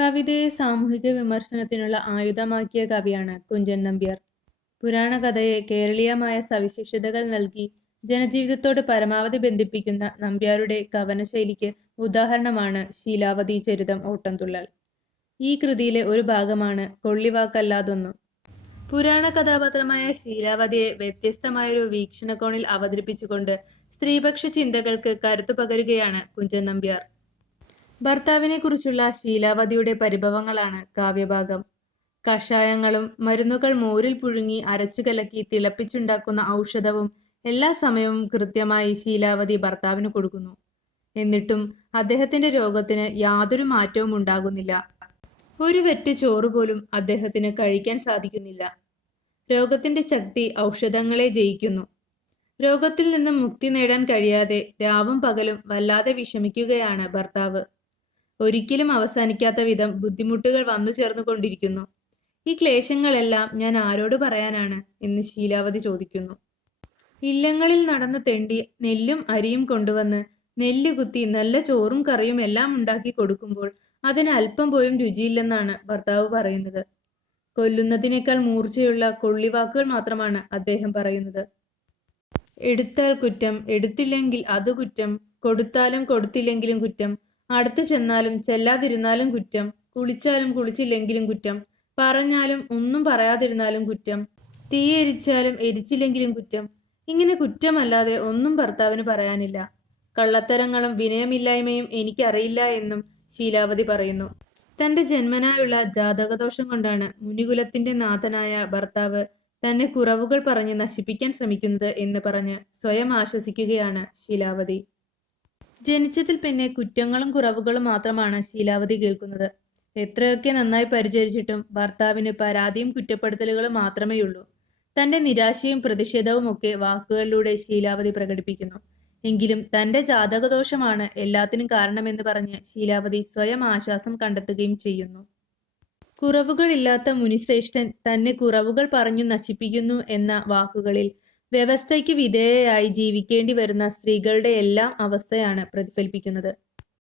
കവിതയെ സാമൂഹിക വിമർശനത്തിനുള്ള ആയുധമാക്കിയ കവിയാണ് കുഞ്ചൻ നമ്പ്യാർ. പുരാണ കഥയെ കേരളീയമായ സവിശേഷതകൾ നൽകി ജനജീവിതത്തോട് പരമാവധി ബന്ധിപ്പിക്കുന്ന നമ്പ്യാരുടെ കവനശൈലിക്ക് ഉദാഹരണമാണ് ശീലാവതി ചരിതം ഓട്ടംതുള്ളൽ ഈ കൃതിയിലെ ഒരു ഭാഗമാണ് കൊള്ളിവാക്കല്ലാതൊന്നും. പുരാണ കഥാപാത്രമായ ശീലാവതിയെ വ്യത്യസ്തമായൊരു വീക്ഷണകോണിൽ അവതരിപ്പിച്ചുകൊണ്ട് സ്ത്രീപക്ഷ ചിന്തകൾക്ക് കരുത്തു പകരുകയാണ് കുഞ്ചൻ നമ്പ്യാർ. ഭർത്താവിനെ കുറിച്ചുള്ള ശീലാവതിയുടെ പരിഭവങ്ങളാണ് കാവ്യഭാഗം. കഷായങ്ങളും മരുന്നുകൾ മോരിൽ പുഴുങ്ങി അരച്ചു കലക്കി തിളപ്പിച്ചുണ്ടാക്കുന്ന ഔഷധവും എല്ലാ സമയവും കൃത്യമായി ശീലാവതി ഭർത്താവിന് കൊടുക്കുന്നു. എന്നിട്ടും അദ്ദേഹത്തിന്റെ രോഗത്തിന് യാതൊരു മാറ്റവും ഉണ്ടാകുന്നില്ല. ഒരു വെറ്റ് ചോറ് പോലും അദ്ദേഹത്തിന് കഴിക്കാൻ സാധിക്കുന്നില്ല. രോഗത്തിന്റെ ശക്തി ഔഷധങ്ങളെ ജയിക്കുന്നു. രോഗത്തിൽ നിന്നും മുക്തി നേടാൻ കഴിയാതെ രാവും പകലും വല്ലാതെ വിഷമിക്കുകയാണ് ഭർത്താവ്. ഒരിക്കലും അവസാനിക്കാത്ത വിധം ബുദ്ധിമുട്ടുകൾ വന്നു ചേർന്നുകൊണ്ടിരിക്കുന്നു. ഈ ക്ലേശങ്ങളെല്ലാം ഞാൻ ആരോട് പറയാനാണ്? എന്ന് ശീലാവതി ചോദിക്കുന്നു. ഇല്ലങ്ങളിൽ നടന്ന് തെണ്ടി നെല്ലും അരിയും കൊണ്ടുവന്ന് നെല്ല് കുത്തി നല്ല ചോറും കറിയും എല്ലാം ഉണ്ടാക്കി കൊടുക്കുമ്പോൾ അതിന് അല്പം പോലും രുചിയില്ലെന്നാണ് ഭർത്താവ് പറയുന്നത്. കൊല്ലുന്നതിനേക്കാൾ മൂർച്ചയുള്ള കൊള്ളിവാക്കുകൾ മാത്രമാണ് അദ്ദേഹം പറയുന്നത്. എടുത്താൽ കുറ്റം എടുത്തില്ലെങ്കിൽ അത് കുറ്റം കൊടുത്താലും കൊടുത്തില്ലെങ്കിലും കുറ്റം അടുത്ത് ചെന്നാലും ചെല്ലാതിരുന്നാലും കുറ്റം കുളിച്ചാലും കുളിച്ചില്ലെങ്കിലും കുറ്റം പറഞ്ഞാലും ഒന്നും പറയാതിരുന്നാലും കുറ്റം തീ എരിച്ചാലും എരിച്ചില്ലെങ്കിലും കുറ്റം ഇങ്ങനെ കുറ്റമല്ലാതെ ഒന്നും ഭർത്താവിന് പറയാനില്ല. കള്ളത്തരങ്ങളും വിനയമില്ലായ്മയും എനിക്കറിയില്ല എന്നും ശീലാവതി പറയുന്നു. തന്റെ ജന്മനായുള്ള ജാതകദോഷം കൊണ്ടാണ് മുനികുലത്തിന്റെ നാഥനായ ഭർത്താവ് തന്നെ കുറവുകൾ പറഞ്ഞ് നശിപ്പിക്കാൻ ശ്രമിക്കുന്നത് എന്ന് പറഞ്ഞ് സ്വയം ആശ്വസിക്കുകയാണ് ശീലാവതി. ജനിച്ചതിൽ പിന്നെ കുറ്റങ്ങളും കുറവുകളും മാത്രമാണ് ശീലാവതി കേൾക്കുന്നത്. എത്രയൊക്കെ നന്നായി പരിചരിച്ചിട്ടും ഭർത്താവിന് പരാതിയും കുറ്റപ്പെടുത്തലുകളും മാത്രമേയുള്ളൂ. തന്റെ നിരാശയും പ്രതിഷേധവും ഒക്കെ വാക്കുകളിലൂടെ ശീലാവതി പ്രകടിപ്പിക്കുന്നു. എങ്കിലും തന്റെ ജാതകദോഷമാണ് എല്ലാത്തിനും കാരണമെന്ന് പറഞ്ഞ് ശീലാവതി സ്വയം ആശ്വാസം കണ്ടെത്തുകയും ചെയ്യുന്നു. കുറവുകളില്ലാത്ത മുനിശ്രേഷ്ഠൻ തന്നെ കുറവുകൾ പറഞ്ഞു നശിപ്പിക്കുന്നു എന്ന വാക്കുകളിൽ വ്യവസ്ഥയ്ക്ക് വിധേയയായി ജീവിക്കേണ്ടി വരുന്ന സ്ത്രീകളുടെ എല്ലാം അവസ്ഥയാണ് പ്രതിഫലിപ്പിക്കുന്നത്.